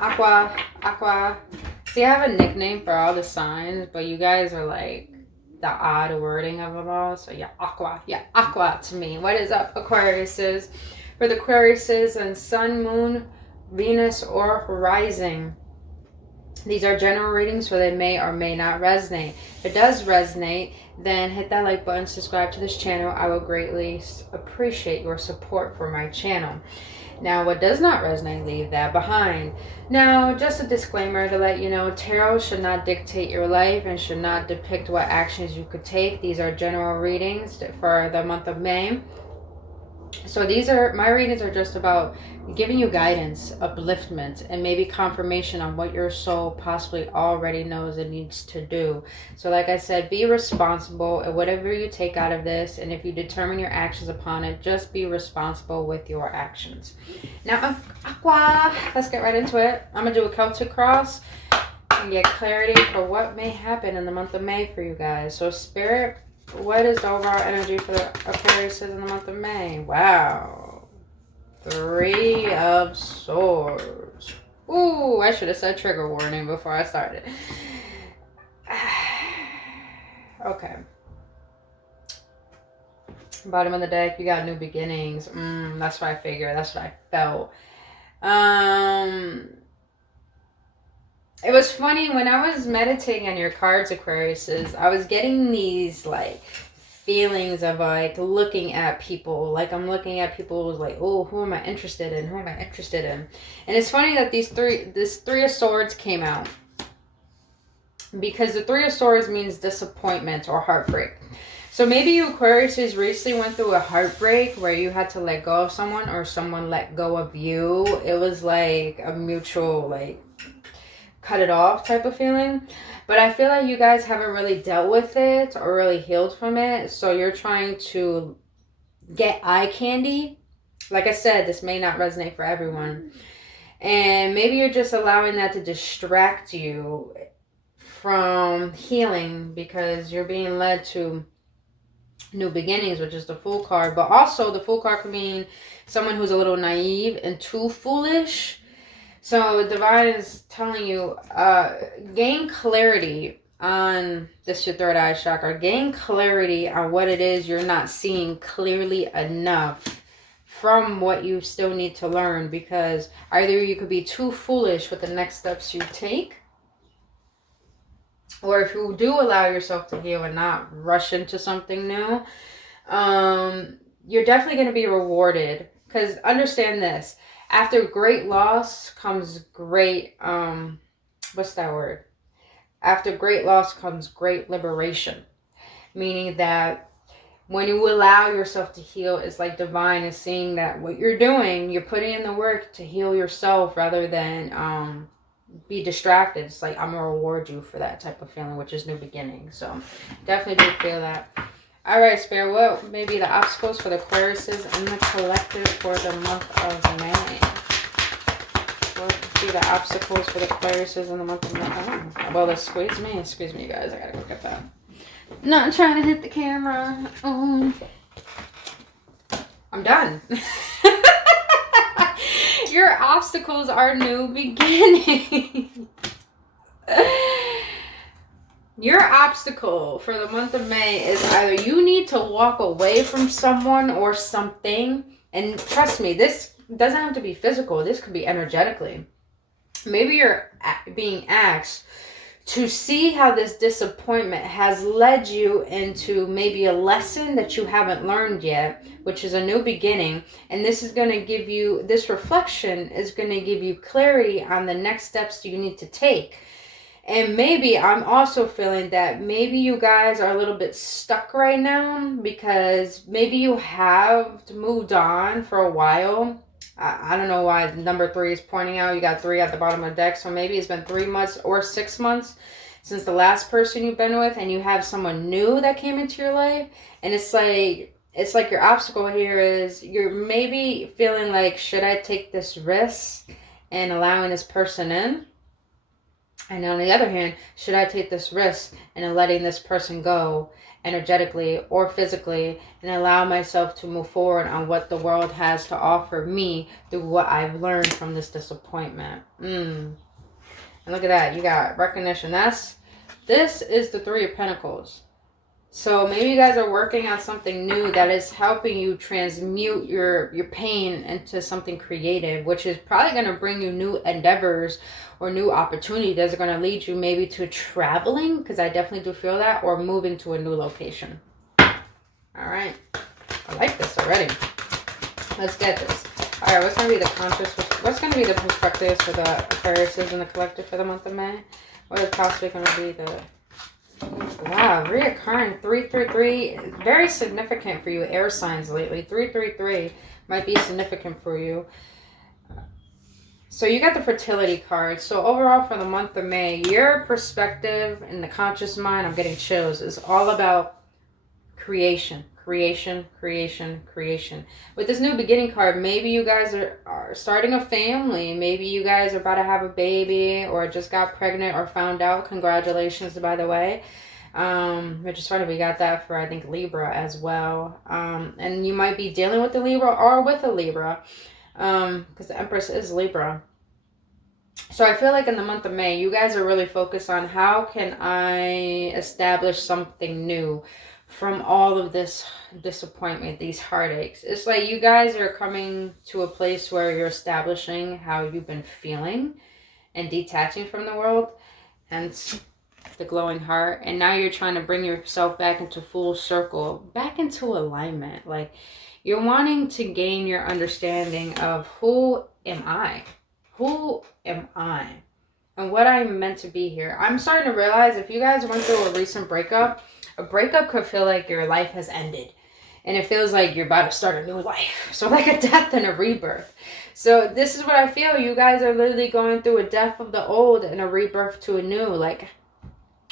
Aqua. See, I have a nickname for all the signs, but you guys are like the odd wording of them all. So yeah, Aqua. Yeah, Aqua to me. What is up, Aquariuses? For the Aquariuses and Sun, Moon, Venus, or Rising. These are general readings, so they may or may not resonate. If it does resonate, then hit that like button, subscribe to this channel. I will greatly appreciate your support for my channel. Now, what does not resonate, leave that behind. Now, just a disclaimer to let you know, tarot should not dictate your life and should not depict what actions you could take. These are general readings for the month of May. So my readings are just about giving you guidance, upliftment, and maybe confirmation on what your soul possibly already knows it needs to do. So like I said, be responsible at whatever you take out of this, and if you determine your actions upon it, just be responsible with your actions. Now, Aqua, let's get right into it. I'm going to do a Celtic cross and get clarity for what may happen in the month of May for you guys. So Spirit, what is the overall energy for the Aquarius in the month of May? Wow. 3 of Swords. Ooh, I should have said trigger warning before I started. Okay. Bottom of the deck, you got new beginnings. That's what I figured. That's what I felt. It was funny when I was meditating on your cards, Aquariuses, I was getting these like feelings of like looking at people, like I'm looking at people like, oh, who am I interested in? Who am I interested in? And it's funny that this 3 of Swords came out, because the 3 of Swords means disappointment or heartbreak. So maybe you Aquariuses recently went through a heartbreak where you had to let go of someone or someone let go of you. It was like a mutual like cut it off type of feeling. But I feel like you guys haven't really dealt with it or really healed from it. So you're trying to get eye candy. Like I said, this may not resonate for everyone. And maybe you're just allowing that to distract you from healing, because you're being led to new beginnings, which is the Fool card. But also the Fool card could mean someone who's a little naive and too foolish. So Divine is telling you, gain clarity on this, your third eye chakra. Gain clarity on what it is you're not seeing clearly enough from what you still need to learn, because either you could be too foolish with the next steps you take, or if you do allow yourself to heal and not rush into something new, you're definitely going to be rewarded. Because understand this. After great loss comes great, what's that word? After great loss comes great liberation. Meaning that when you allow yourself to heal, it's like Divine is seeing that what you're doing, you're putting in the work to heal yourself rather than be distracted. It's like, I'm going to reward you for that type of feeling, which is new beginning. So definitely do feel that. All right, Spirit, what may be the obstacles for the Aquariuses and the collective for the month of May? What would be the obstacles for the Aquariuses in the month of May? Oh, well, excuse me, you guys. I gotta go get that. Not trying to hit the camera. I'm done. Your obstacles are new beginnings. Your obstacle for the month of May is either you need to walk away from someone or something. And trust me, this doesn't have to be physical. This could be energetically. Maybe you're being asked to see how this disappointment has led you into maybe a lesson that you haven't learned yet, which is a new beginning. And this is going to give you, this reflection is going to give you clarity on the next steps you need to take. And maybe I'm also feeling that maybe you guys are a little bit stuck right now, because maybe you have moved on for a while. I don't know why number 3 is pointing out. You got 3 at the bottom of the deck. So maybe it's been 3 months or 6 months since the last person you've been with, and you have someone new that came into your life. And it's like your obstacle here is you're maybe feeling like, should I take this risk and allowing this person in? And on the other hand, should I take this risk in letting this person go energetically or physically and allow myself to move forward on what the world has to offer me through what I've learned from this disappointment? And look at that. You got recognition. This is the Three of Pentacles. So maybe you guys are working on something new that is helping you transmute your pain into something creative, which is probably going to bring you new endeavors or new opportunities that are going to lead you maybe to traveling, because I definitely do feel that, or moving to a new location. All right. I like this already. Let's get this. All right, what's going to be the what's going to be the perspectives for the Aquariuses in the collective for the month of May? What is possibly going to be the... Wow, reoccurring 333, very significant for you air signs lately. 333 might be significant for you. So you got the fertility card. So overall for the month of May, your perspective in the conscious mind, I'm getting chills, is all about creation. Creation. With this new beginning card, maybe you guys are starting a family. Maybe you guys are about to have a baby or just got pregnant or found out. Congratulations, by the way. Which is funny, we got that for, I think, Libra as well. And you might be dealing with the Libra or with a Libra, because the Empress is Libra. So I feel like in the month of May, you guys are really focused on how can I establish something new from all of this disappointment, these heartaches. It's like you guys are coming to a place where you're establishing how you've been feeling and detaching from the world, hence the glowing heart. And now you're trying to bring yourself back into full circle, back into alignment. Like you're wanting to gain your understanding of who am I? Who am I? And what I'm meant to be here. I'm starting to realize if you guys went through a recent breakup, a breakup could feel like your life has ended. And it feels like you're about to start a new life. So like a death and a rebirth. So this is what I feel. You guys are literally going through a death of the old and a rebirth to a new. Like,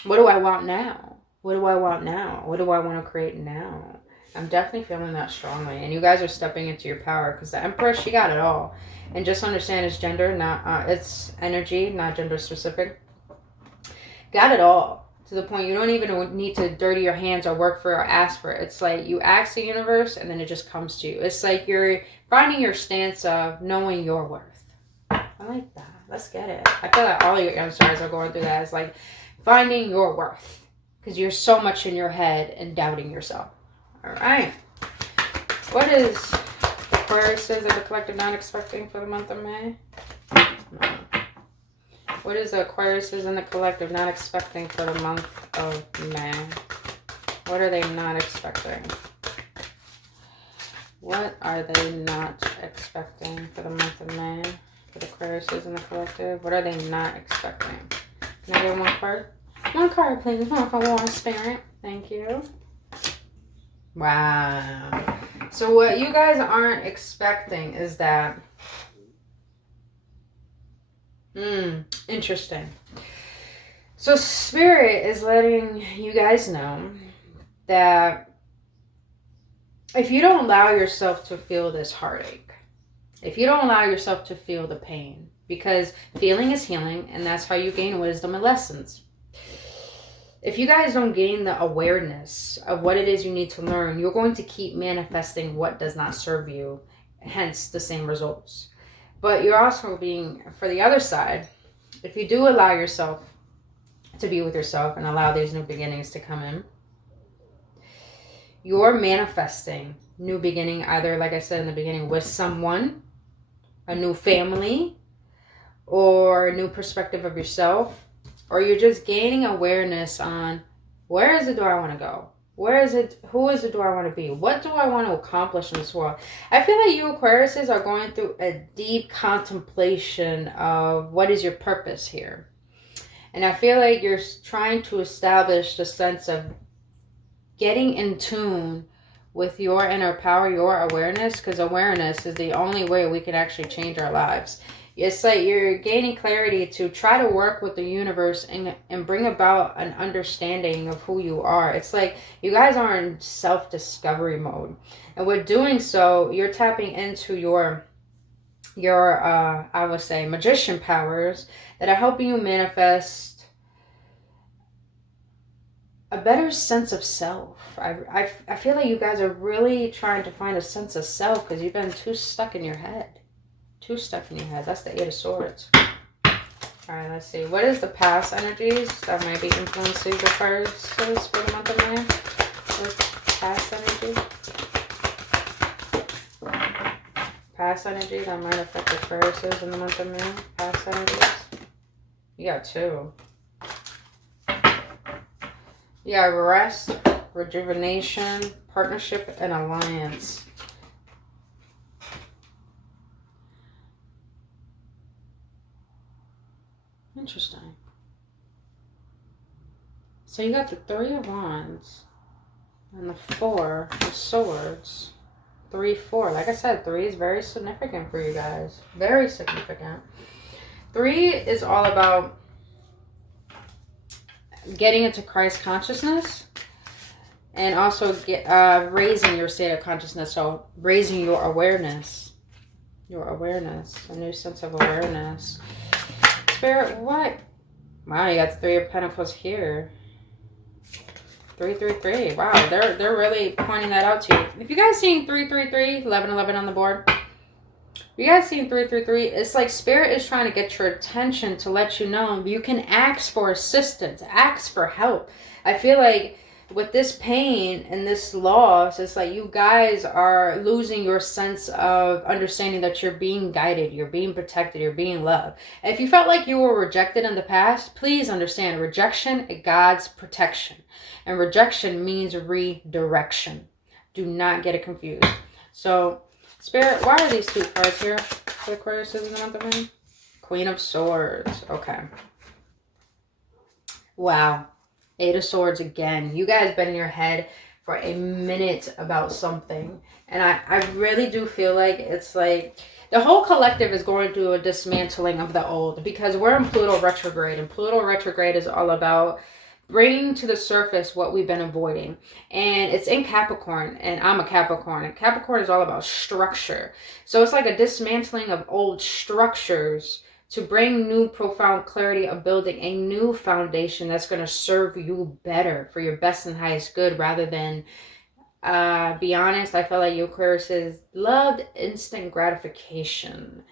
what do I want now? What do I want now? What do I want to create now? I'm definitely feeling that strongly. And you guys are stepping into your power. Because the Empress, she got it all. And just understand it's gender, not it's energy, not gender specific. Got it all. To the point you don't even need to dirty your hands or work for it or ask for it. It's like you ask the universe and then it just comes to you. It's like you're finding your stance of knowing your worth. I like that. Let's get it. I feel like all of your stars are going through that. It's like finding your worth. Because you're so much in your head and doubting yourself. All right. What is Aquarius in the collective not expecting for the month of May? No. What is the Aquarius in the collective not expecting for the month of May? What are they not expecting? What are they not expecting for the month of May? For the Aquarius in the collective? What are they not expecting? Can I get one card? One card, please. One for War Spirit. Thank you. Wow. So what you guys aren't expecting is that... interesting. So Spirit is letting you guys know that if you don't allow yourself to feel this heartache, if you don't allow yourself to feel the pain, because feeling is healing and that's how you gain wisdom and lessons. If you guys don't gain the awareness of what it is you need to learn, you're going to keep manifesting what does not serve you, hence the same results. But you're also being, for the other side, if you do allow yourself to be with yourself and allow these new beginnings to come in, you're manifesting new beginning, either, like I said in the beginning, with someone, a new family, or a new perspective of yourself, or you're just gaining awareness on where is it do I want to go? Where is it? Who is it do I want to be? What do I want to accomplish in this world? I feel like you Aquariuses are going through a deep contemplation of what is your purpose here. And I feel like you're trying to establish the sense of getting in tune with your inner power, your awareness, because awareness is the only way we can actually change our lives. It's like you're gaining clarity to try to work with the universe and bring about an understanding of who you are. It's like you guys are in self-discovery mode. And with doing so, you're tapping into your I would say, magician powers that are helping you manifest a better sense of self. I feel like you guys are really trying to find a sense of self because you've been too stuck in your head. Too stuck in your head. That's the Eight of Swords. All right, let's see. What is the past energies that might be influencing the first for the month of May? What's past energy? Past energy that might affect the Aquariuses in the month of May. Past energies. You got two. You got rest, rejuvenation, partnership, and alliance. Interesting. So you got the Three of Wands and the Four of Swords. 3, 4. Like I said, 3 is very significant for you guys. Very significant. 3 is all about getting into Christ consciousness and also raising your state of consciousness. So raising your awareness. Your awareness. A new sense of awareness. Spirit, what? Wow, you got the Three of Pentacles here. 3, 3, 3. Wow, they're really pointing that out to you. If you guys seeing 3, 3, 3, 11, 11 on the board, if you guys seeing 3, 3, 3, it's like Spirit is trying to get your attention to let you know you can ask for assistance, ask for help. I feel like with this pain and this loss, it's like you guys are losing your sense of understanding that you're being guided, you're being protected, you're being loved. And if you felt like you were rejected in the past, please understand rejection is God's protection. And rejection means redirection. Do not get it confused. So, Spirit, why are these two cards here for the Aquarius in the month of May? Queen of Swords. Okay. Wow. Eight of Swords again. You guys been in your head for a minute about something. And I really do feel like it's like the whole collective is going through a dismantling of the old because we're in Pluto retrograde. And Pluto retrograde is all about bringing to the surface what we've been avoiding. And it's in Capricorn, and I'm a Capricorn. And Capricorn is all about structure. So it's like a dismantling of old structures to bring new profound clarity of building a new foundation that's going to serve you better for your best and highest good rather than, be honest, I feel like you Aquarius loved instant gratification.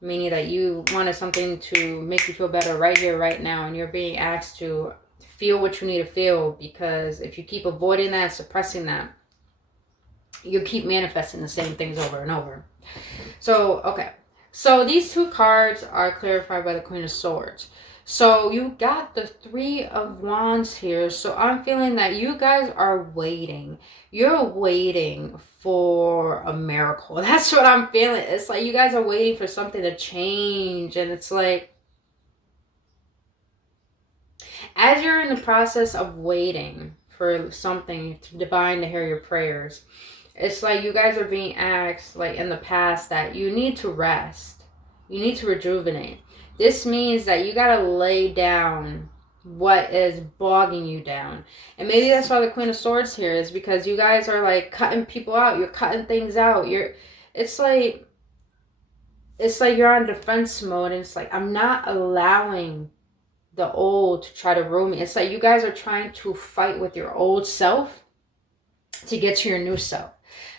Meaning that you wanted something to make you feel better right here, right now, and you're being asked to feel what you need to feel because if you keep avoiding that, suppressing that, you keep manifesting the same things over and over. So, okay. So these two cards are clarified by the Queen of Swords. So you got the Three of Wands here. So I'm feeling that you guys are waiting. You're waiting for a miracle. That's what I'm feeling. It's like you guys are waiting for something to change. And it's like, as you're in the process of waiting for something divine to hear your prayers, it's like you guys are being asked, like in the past, that you need to rest. You need to rejuvenate. This means that you got to lay down what is bogging you down. And maybe that's why the Queen of Swords here is because you guys are like cutting people out. You're cutting things out. It's like you're on defense mode. And it's like, I'm not allowing the old to try to ruin me. It's like you guys are trying to fight with your old self to get to your new self.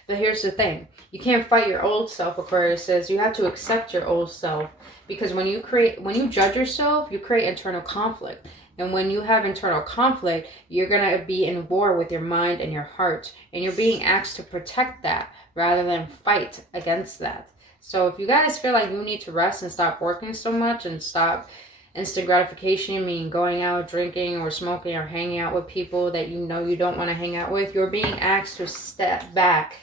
But here's the thing. You can't fight your old self, Aquarius says. You have to accept your old self. Because when you judge yourself, you create internal conflict. And when you have internal conflict, you're going to be in war with your mind and your heart. And you're being asked to protect that rather than fight against that. So if you guys feel like you need to rest and stop working so much and stop instant gratification, meaning going out, drinking or smoking or hanging out with people that you know you don't want to hang out with, you're being asked to step back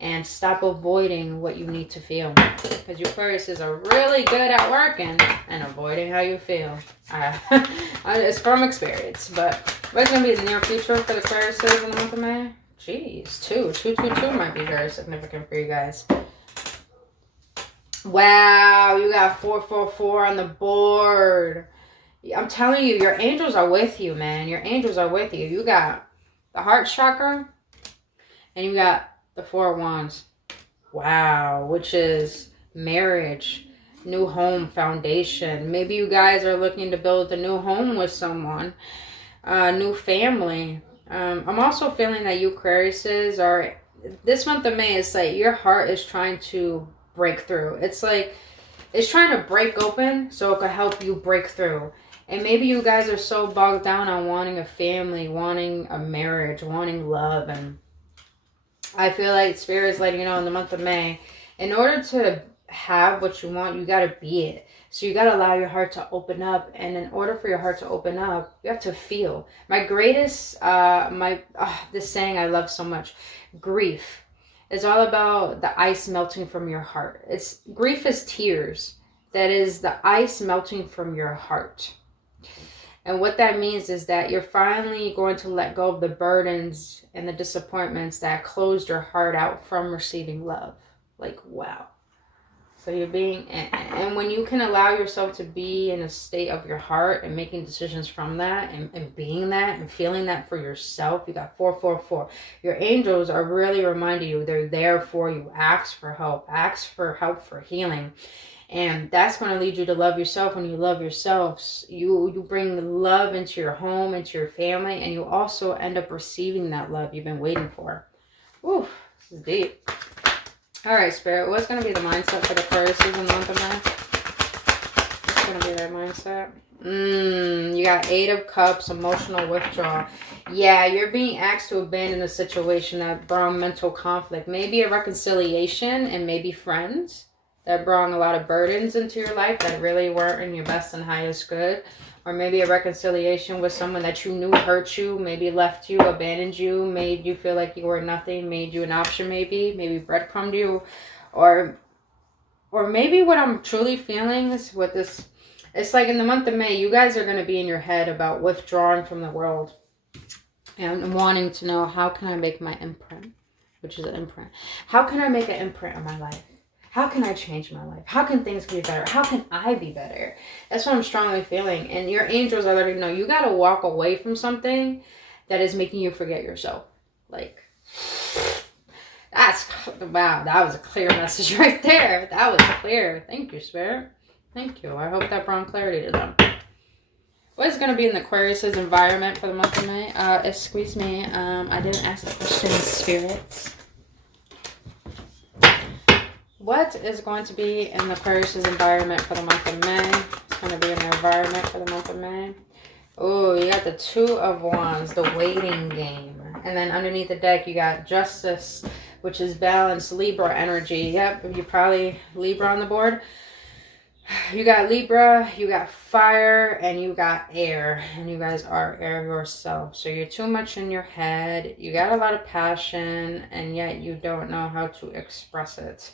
and stop avoiding what you need to feel. Because your Aquariuses are really good at working and avoiding how you feel. It's from experience. But what's going to be the near future for the Aquariuses in the month of May? Jeez, 2 might be very significant for you guys. Wow, you got 444 on the board. I'm telling you, your angels are with you, man. Your angels are with you. You got the heart chakra and you got the Four of Wands. Wow, which is marriage, new home, foundation. Maybe you guys are looking to build a new home with someone. new family. I'm also feeling that you Aquariuses are, this month of May, it's like your heart is trying to break through. It's like it's trying to break open so it could help you break through. And maybe you guys are so bogged down on wanting a family, wanting a marriage, wanting love. And I feel like Spirit is letting you know in the month of May, in order to have what you want, you got to be it. So you got to allow your heart to open up. And in order for your heart to open up, you have to feel. My greatest, this saying I love so much, grief. It's all about the ice melting from your heart. It's grief is tears. That is the ice melting from your heart. And what that means is that you're finally going to let go of the burdens and the disappointments that closed your heart out from receiving love. Like, wow. So you're being, and when you can allow yourself to be in a state of your heart and making decisions from that and being that and feeling that for yourself, you got 444. Your angels are really reminding you they're there for you. Ask for help for healing. And that's going to lead you to love yourself. When you love yourself, you bring love into your home, into your family, and you also end up receiving that love you've been waiting for. Ooh, this is deep. All right, Spirit, what's going to be the mindset for the Aquarius in the month of May? What's going to be their mindset? You got 8 of Cups, emotional withdrawal. Yeah, you're being asked to abandon a situation that brought mental conflict. Maybe a reconciliation and maybe friends that brought a lot of burdens into your life that really weren't in your best and highest good. Or maybe a reconciliation with someone that you knew hurt you, maybe left you, abandoned you, made you feel like you were nothing, made you an option maybe breadcrumbed you. Or maybe what I'm truly feeling is with this, it's like in the month of May, you guys are going to be in your head about withdrawing from the world and wanting to know, how can I make my imprint, which is an imprint. How can I make an imprint on my life? How can I change my life? How can things be better? How can I be better? That's what I'm strongly feeling. And your angels are letting you know you got to walk away from something that is making you forget yourself. Like, wow, that was a clear message right there. That was clear. Thank you, Spirit. Thank you. I hope that brought clarity to them. What is going to be in the Aquarius' environment for the month of May? Excuse me. I didn't ask the question, Spirits. What is going to be in the Aquarius' environment for the month of May? It's going to be in the environment for the month of May. Oh, you got the 2 of Wands, the waiting game. And then underneath the deck, you got Justice, which is balance, Libra energy. Yep, you probably Libra on the board. You got Libra, you got fire, and you got air. And you guys are air yourself. So you're too much in your head. You got a lot of passion, and yet you don't know how to express it.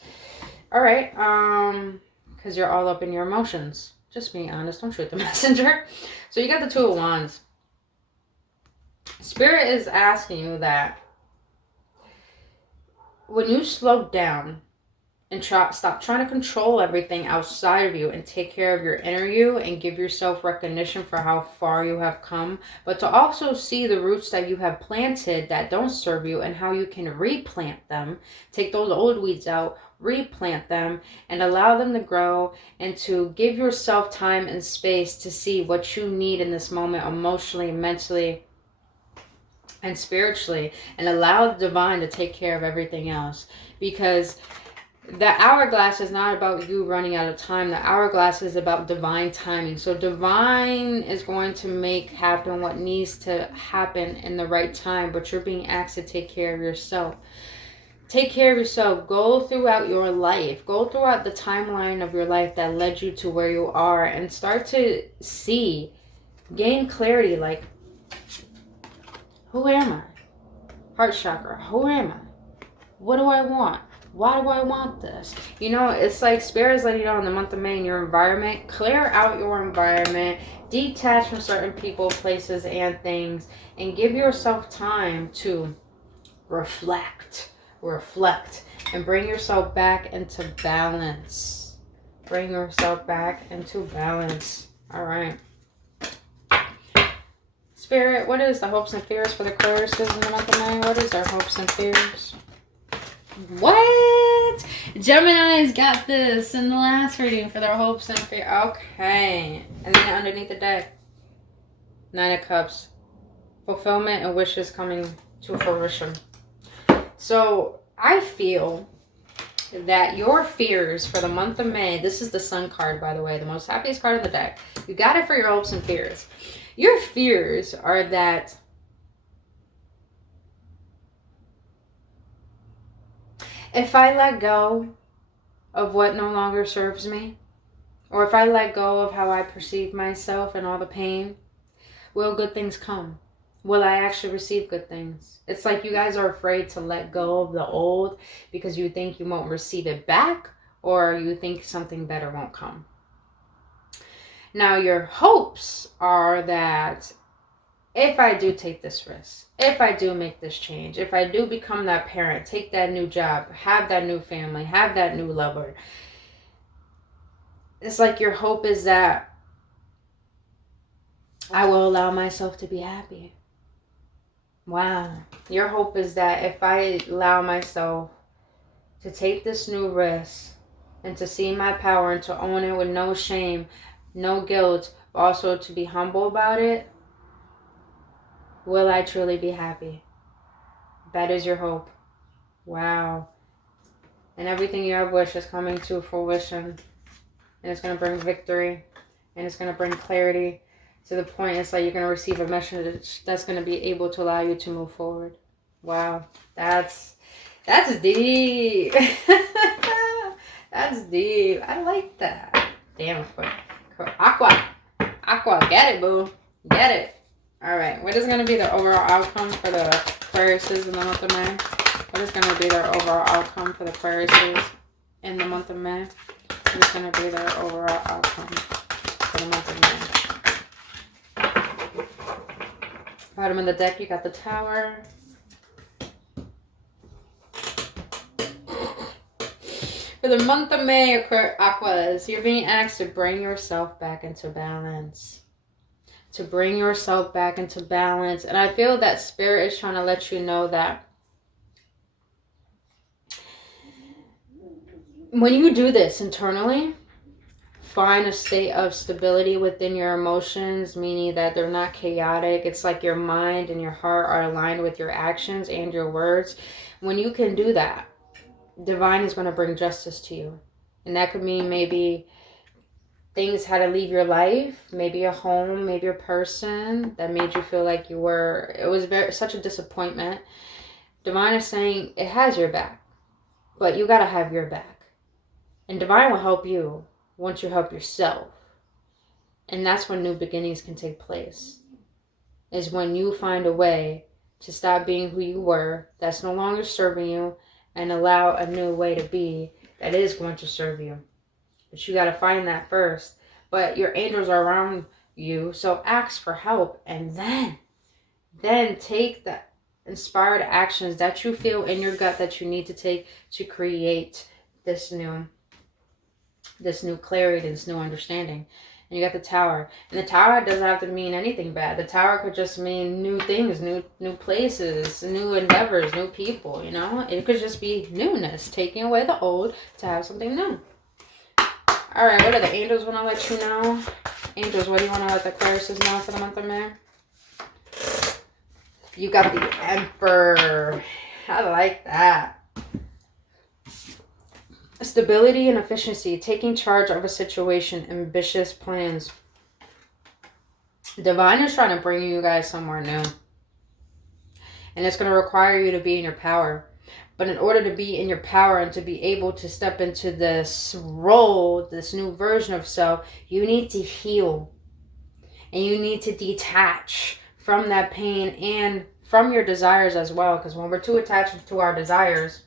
All right, because you're all up in your emotions. Just being honest, don't shoot the messenger. So you got the 2 of Wands. Spirit is asking you that when you slow down and stop trying to control everything outside of you and take care of your inner you and give yourself recognition for how far you have come, but to also see the roots that you have planted that don't serve you and how you can replant them, take those old weeds out, replant them, and allow them to grow, and to give yourself time and space to see what you need in this moment emotionally, mentally, and spiritually, and allow the divine to take care of everything else. Because the hourglass is not about you running out of time. The hourglass is about divine timing. So divine is going to make happen what needs to happen in the right time, but you're being asked to take care of yourself. Take care of yourself. Go throughout your life. Go throughout the timeline of your life that led you to where you are, and start to see, gain clarity, like, who am I? Heart chakra, who am I? What do I want? Why do I want this? You know, it's like Spirit is letting you know in the month of May in your environment, clear out your environment, detach from certain people, places, and things, and give yourself time to reflect, and bring yourself back into balance. Bring yourself back into balance. All right. Spirit, what is the hopes and fears for the Aquarius in the month of May? What is our hopes and fears? What? Gemini's got this in the last reading for their hopes and fears. Okay. And then underneath the deck, 9 of Cups. fulfillment and wishes coming to fruition. So I feel that your fears for the month of May, this is the Sun card, by the way, the most happiest card in the deck. You got it for your hopes and fears. Your fears are that if I let go of what no longer serves me, or if I let go of how I perceive myself and all the pain, will good things come? Will I actually receive good things? It's like you guys are afraid to let go of the old because you think you won't receive it back, or you think something better won't come. Now, your hopes are that if I do take this risk, if I do make this change, if I do become that parent, take that new job, have that new family, have that new lover, it's like your hope is that I will allow myself to be happy. Wow. Your hope is that if I allow myself to take this new risk and to see my power and to own it with no shame, no guilt, but also to be humble about it, will I truly be happy? That is your hope. Wow. And everything you have wished is coming to fruition. And it's going to bring victory. And it's going to bring clarity. To the point, it's like you're going to receive a message that's going to be able to allow you to move forward. Wow. That's deep. That's deep. I like that. Damn. Aqua. Get it, boo. Get it. All right. What is going to be the overall outcome for the Aquariuses in the month of May? What is going to be their overall outcome for the Aquariuses in the month of May? What is going to be their overall outcome for the month of May? Bottom of the deck, you got the Tower. For the month of May, Aquas, you're being asked to bring yourself back into balance. To bring yourself back into balance. And I feel that Spirit is trying to let you know that when you do this internally, find a state of stability within your emotions, meaning that they're not chaotic. It's like your mind and your heart are aligned with your actions and your words. When you can do that, divine is going to bring justice to you. And that could mean maybe things had to leave your life, maybe a home, maybe a person that made you feel like it was such a disappointment. Divine is saying it has your back, but you got to have your back. And divine will help you once you help yourself. And that's when new beginnings can take place. Is when you find a way to stop being who you were, that's no longer serving you, and allow a new way to be that is going to serve you. But you got to find that first. But your angels are around you, so ask for help. And then take the inspired actions that you feel in your gut that you need to take to create this new clarity, this new understanding. And you got the Tower. And the Tower doesn't have to mean anything bad. The Tower could just mean new things, new places, new endeavors, new people, you know? It could just be newness, taking away the old to have something new. All right, what do the angels want to let you know? Angels, what do you want to let the Aquariuses know for the month of May? You got the Emperor. I like that. Stability and efficiency, taking charge of a situation, ambitious plans. Divine is trying to bring you guys somewhere new. And it's going to require you to be in your power. But in order to be in your power and to be able to step into this role, this new version of self, you need to heal. And you need to detach from that pain and from your desires as well. Because when we're too attached to our desires,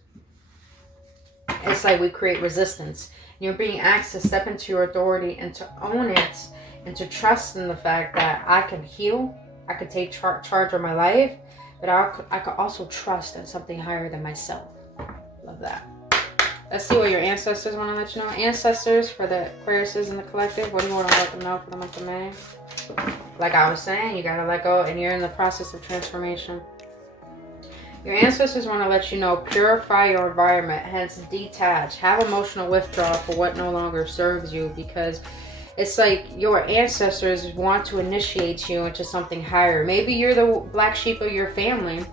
it's like we create resistance. You're being asked to step into your authority and to own it and to trust in the fact that I can heal. I could take charge of my life, but I could also trust in something higher than myself. Love that. Let's see what your ancestors want to let you know. Ancestors for the Aquariuses in the collective, what do you want to let them know for the month of May? Like I was saying, you got to let go and you're in the process of transformation. Your ancestors want to let you know, purify your environment, hence detach. Have emotional withdrawal for what no longer serves you, because It's like your ancestors want to initiate you into something higher. Maybe you're the black sheep of your family,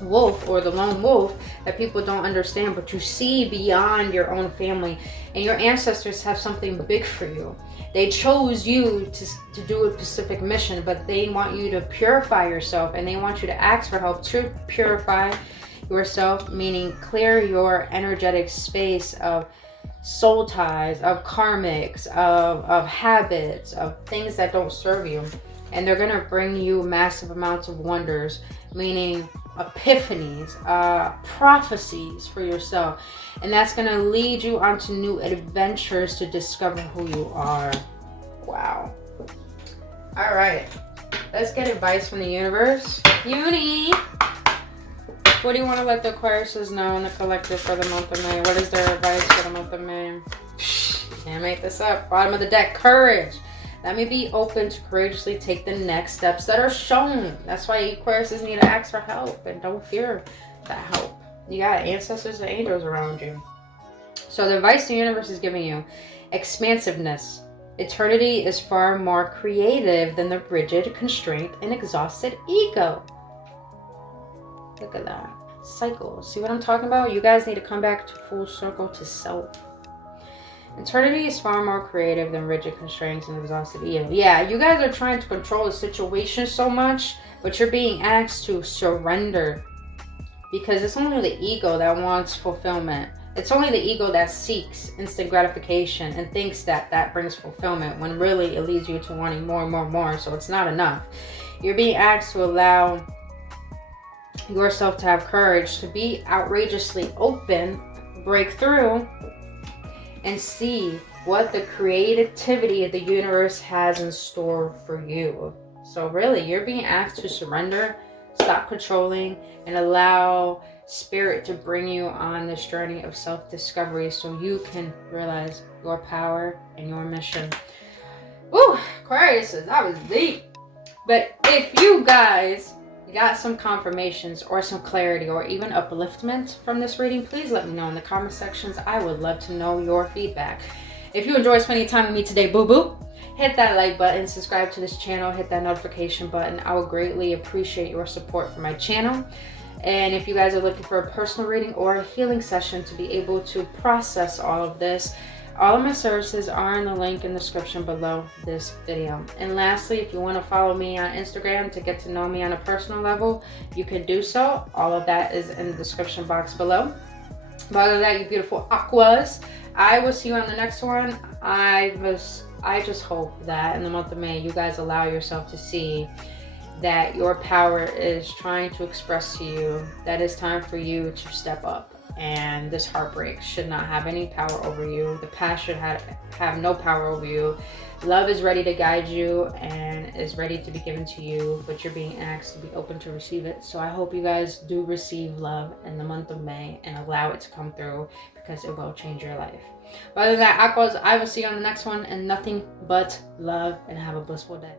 wolf, or the lone wolf that people don't understand, but you see beyond your own family, and your ancestors have something big for you. They chose you to do a specific mission, but they want you to purify yourself, and they want you to ask for help to purify yourself, meaning clear your energetic space of soul ties, of karmics, of habits, of things that don't serve you. And they're going to bring you massive amounts of wonders, meaning epiphanies, prophecies for yourself. And that's going to lead you onto new adventures to discover who you are. Wow. All right. Let's get advice from the universe. Uni, what do you want to let the Aquariuses know in the collective for the month of May? What is their advice for the month of May? Can't make this up. Bottom of the deck, courage. Let me be open to courageously take the next steps that are shown. That's why Aquariuses need to ask for help, and don't fear that help. You got ancestors and angels around you. So the advice the universe is giving you: expansiveness. Eternity is far more creative than the rigid, constrained, and exhausted ego. Look at that. Cycle. See what I'm talking about? You guys need to come back to full circle to self. Eternity is far more creative than rigid constraints and exhausted ego. Yeah, you guys are trying to control the situation so much, but you're being asked to surrender, because it's only the ego that wants fulfillment. It's only the ego that seeks instant gratification and thinks that that brings fulfillment, when really it leads you to wanting more and more and more. So it's not enough. You're being asked to allow yourself to have courage, to be outrageously open, break through, and see what the creativity of the universe has in store for you. So really, you're being asked to surrender, stop controlling, and allow spirit to bring you on this journey of self-discovery so you can realize your power and your mission. Ooh, Aquarius, that was deep. But if you guys got some confirmations or some clarity or even upliftment from this reading, please let me know in the comment sections. I would love to know your feedback. If you enjoyed spending time with me today, boo-boo, hit that like button, subscribe to this channel, hit that notification button. I would greatly appreciate your support for my channel. And if you guys are looking for a personal reading or a healing session to be able to process all of this, all of my services are in the link in the description below this video. And lastly, if you want to follow me on Instagram to get to know me on a personal level, you can do so. All of that is in the description box below. But other than that, you beautiful aquas, I will see you on the next one. I just hope that in the month of May, you guys allow yourself to see that your power is trying to express to you that it's time for you to step up. And this heartbreak should not have any power over you. The past should have no power over you. Love is ready to guide you and is ready to be given to you, but you're being asked to be open to receive it. So I hope you guys do receive love in the month of May and allow it to come through, because it will change your life. But other than that, Aquas, I will see you on the next one, and nothing but love, and have a blissful day.